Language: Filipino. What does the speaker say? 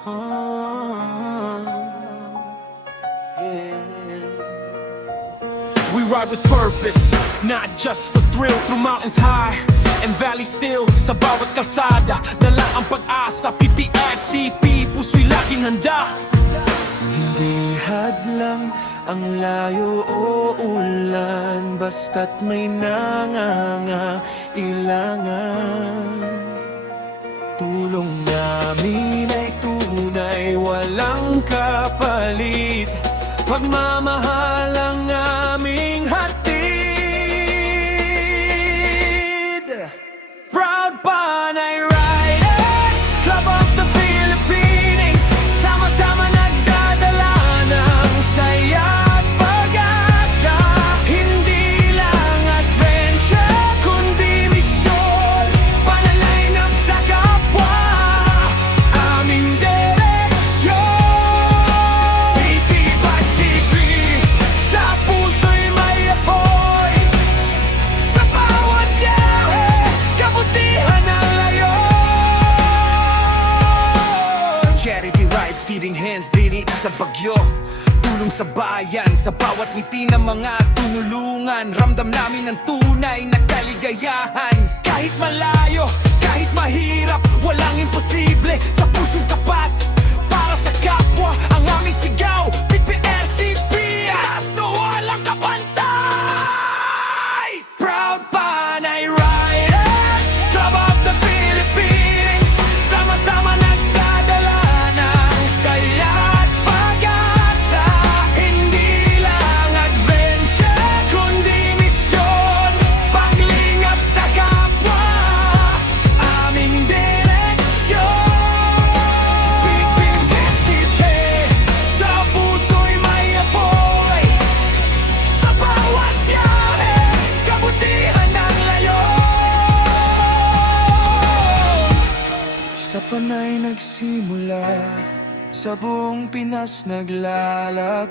We ride with purpose, not just for thrill. Through mountains high and valleys still. Sa bawat kalsada, dala ang pag-asa. PPFCP, puso'y laging handa. Hindi hadlang ang layo o ulan, basta't may nangangailangan. Tulong namin ay tunay, walang kapalit. Pagmamahal ang aming hatid. Proud Panay Riders, Club of the Philippines. Sama-sama nagdadala ng saya at pag-asa. Hindi lang adventure, kundi misyon. Panalaynap sa kapwa, aming direksyon. PPFCP, sa puso'y may apoy. Sa bawat biyahe, kabutihan ang layon. Charity rides, feeding hands, dinit sa bagyo. Tulong sa bayan, sa bawat ngiti ng mga tunulungan. Ramdam namin ang tunay na kaligayahan. Kahit malayo, kahit mahirap, walang imposible sa pusong tapat. Para sa kapwa, ang aming sigaw, PPFCP, no walang kapantay. Proud Panay Riders, Club of the Philippines. Sama-sama nagdadala ng saya at pag-asa. Hindi lang adventure, kundi misyon. Paglingap sa kapwa, aming direksyon. PPFCP, sa puso'y may apoy. Sa bawat biyahe, kabutihan ang layon. Sa Panay nagsimula, sa buong Pinas naglalakbay.